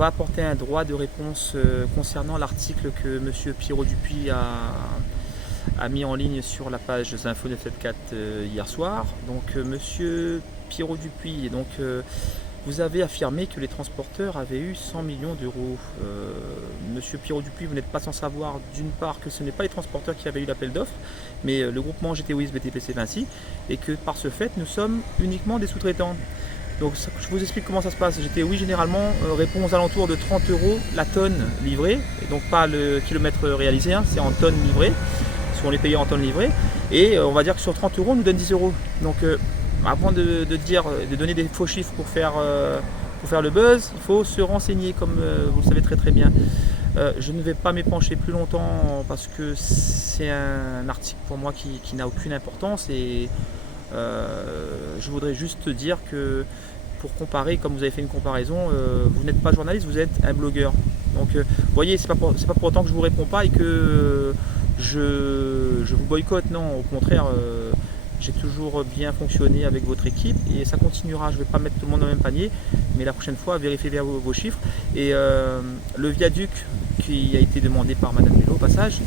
va apporter un droit de réponse concernant l'article que M. Pierrot Dupuis a mis en ligne sur la page Info 974 hier soir. Donc M. Pierrot Dupuis, vous avez affirmé que les transporteurs avaient eu 100 millions d'euros. Monsieur Pierrot Dupuis, vous n'êtes pas sans savoir d'une part que ce n'est pas les transporteurs qui avaient eu l'appel d'offres, mais le groupement GTOIS BTPC Vinci, et que par ce fait, nous sommes uniquement des sous-traitants. Donc je vous explique comment ça se passe. GTOIS généralement répond aux alentours de 30 € la tonne livrée, et donc pas le kilomètre réalisé, hein, c'est en tonnes livrées, parce qu'on les paye en tonnes livrées, et on va dire que sur 30 € on nous donne 10 €. Donc avant de donner des faux chiffres pour faire le buzz, il faut se renseigner comme vous le savez très très bien. Je ne vais pas m'épancher plus longtemps parce que c'est un article pour moi qui n'a aucune importance, et je voudrais juste dire que pour comparer, comme vous avez fait une comparaison, vous n'êtes pas journaliste, vous êtes un blogueur. Donc vous voyez, c'est pas pour autant que je vous réponds pas et que je vous boycotte, non, au contraire. J'ai toujours bien fonctionné avec votre équipe et ça continuera. Je ne vais pas mettre tout le monde dans le même panier, mais la prochaine fois, vérifiez bien vos chiffres. Et le viaduc qui a été demandé par Madame Bello au passage,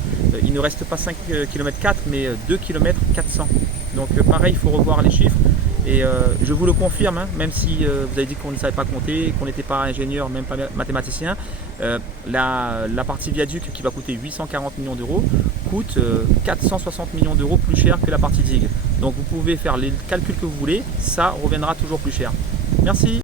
il ne reste pas 5 km 4, mais 2 km 400. Donc pareil, il faut revoir les chiffres. Et je vous le confirme, hein, même si vous avez dit qu'on ne savait pas compter, qu'on n'était pas ingénieur, même pas mathématicien, la partie viaduc qui va coûter 840 millions d'euros coûte 460 millions d'euros plus cher que la partie digue. Donc vous pouvez faire les calculs que vous voulez, ça reviendra toujours plus cher. Merci.